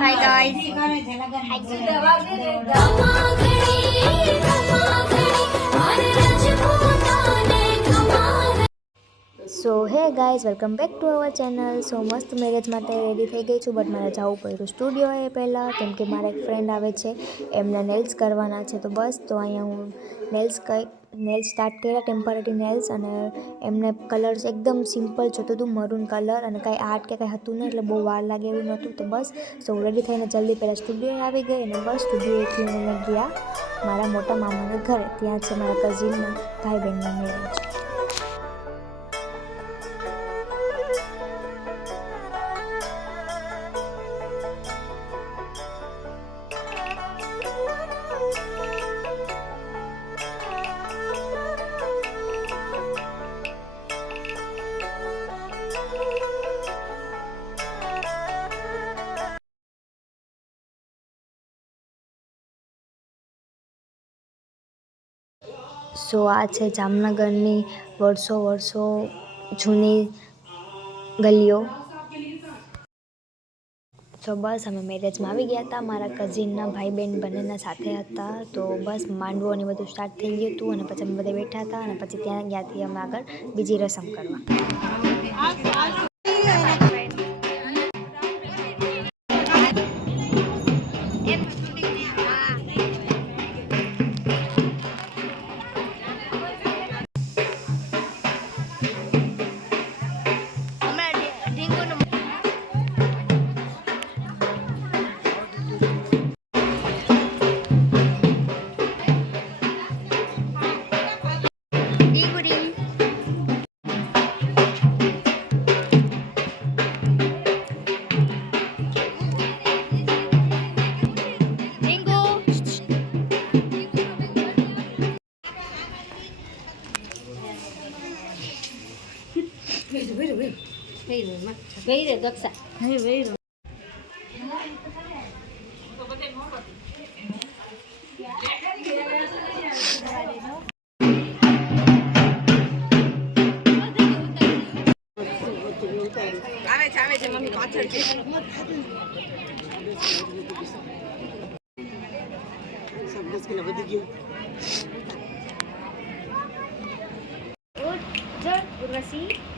Hi guys. So hey guys welcome back to our channel so મસ્ત marriage માટે ready થઈ ગઈ છું બટ મારે જવું પડ્યું સ્ટુડિયોએ પહેલાં, કેમ કે મારા એક ફ્રેન્ડ આવે છે, એમને નેલ્સ કરવાના છે તો બસ, તો અહીંયા હું નેલ્સ કઈ નેલ્સ સ્ટાર્ટ કર્યા ટેમ્પરરી નેલ્સ અને એમને કલર્સ એકદમ સિમ્પલ જોતું હતું મરૂન કલર અને કાંઈ આર્ટ કે કાંઈ હતું નહીં, એટલે બહુ વાર લાગે એવું નહોતું. તો બસ સો રેડી થઈને જલ્દી પહેલાં સ્ટુડિયોએ આવી ગઈ અને બસ સ્ટુડિયોથી અમે ગયા, મારા મોટા મામાના ઘરે, ત્યાં છે મારા કઝિનના ભાઈ બહેનના મેરેજ સો આ છે જામનગરની વર્ષો વર્ષો જૂની ગલીઓ. તો બસ અમે મેરેજમાં આવી ગયા હતા. મારા કઝિનના ભાઈ બહેન બંનેના સાથે હતા. તો બસ માંડવો ને બધું સ્ટાર્ટ થઈ ગયું હતું અને પછી અમે બધા બેઠા હતા અને પછી ત્યાં ગયાથી અમે આગળ બીજી રસમ કરવા. આવે છે આવે છે મમ્મી પાછળ છે Urvashi mamma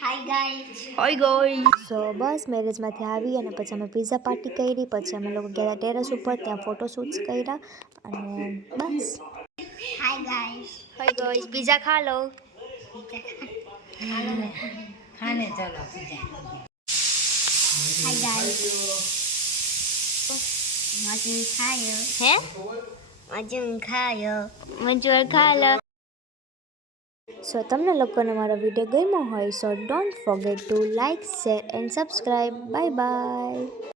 hi guys so બસ મેરેજમાંથી આવી અને પછી અમે પીઝા પાર્ટી કરી પછી અમે લોકો ગયા ટેરેસ ઉપર ત્યાં ફોટોશૂટ્સ કર્યા અને બસ. Hi guys hi guys pizza ખા લો? ખાને ચલો હાય ગાઈઝ મજૂર ખાયો. હે? મજૂર ખાયો. મંચુર ખા લો સો તમને લોકોને મારો વિડીયો ગમ્યો હોય so don't forget to like share and subscribe bye bye